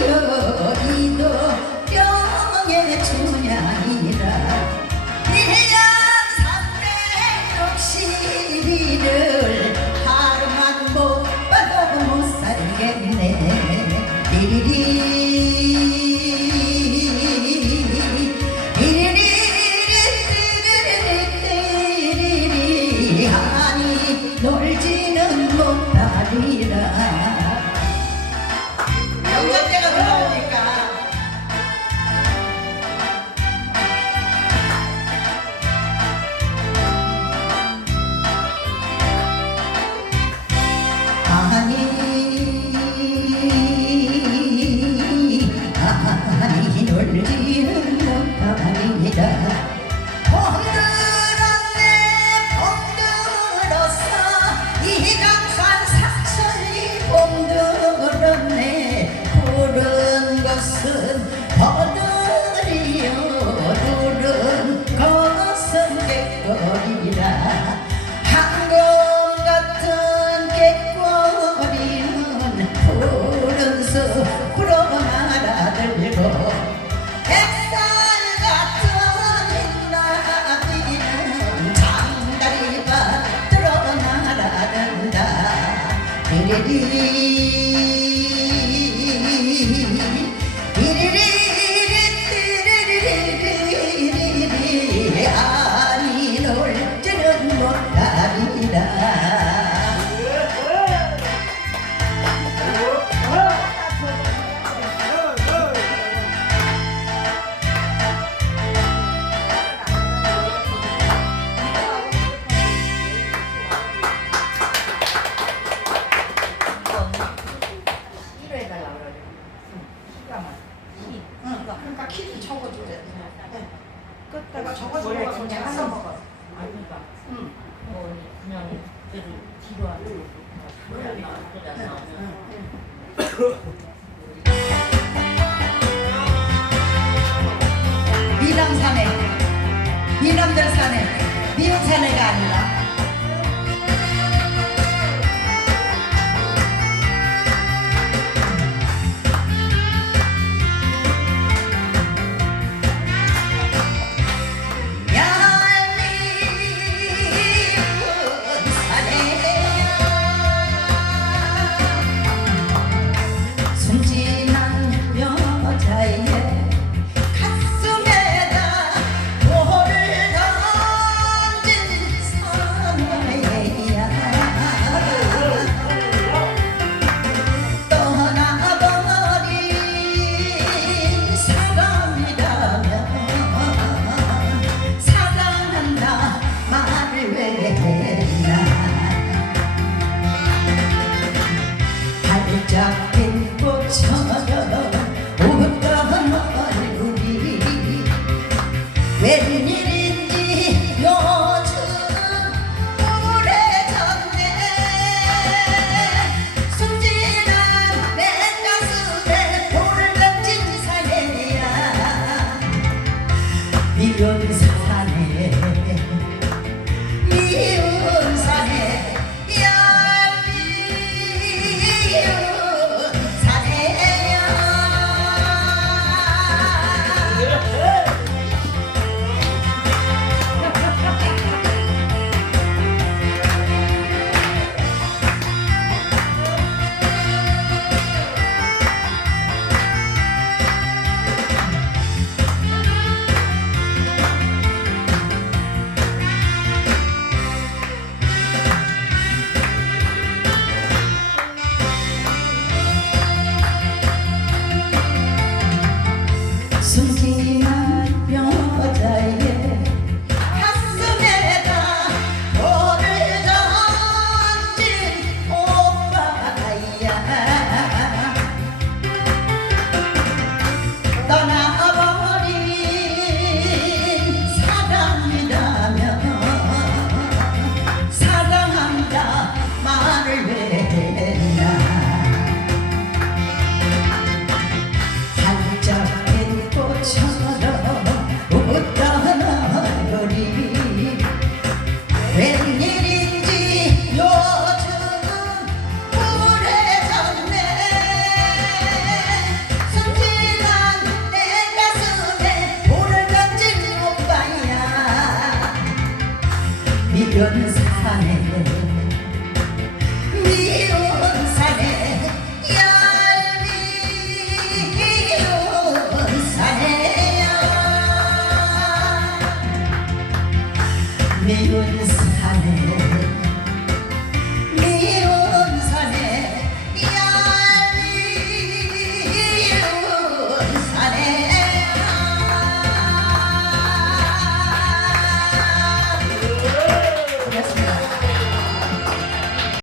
지금 அழகி 내가 적어서 원래 먹어. 그냥 한번 먹어. 언니가 그냥 그대로 뒤로 하고 그냥 앞으로 미남 사내, 미남들 사내, 미운 사내가 아니라 잡힌 꽃처럼 이변 사산에 미운 산에 얄미운 산에야 미운 산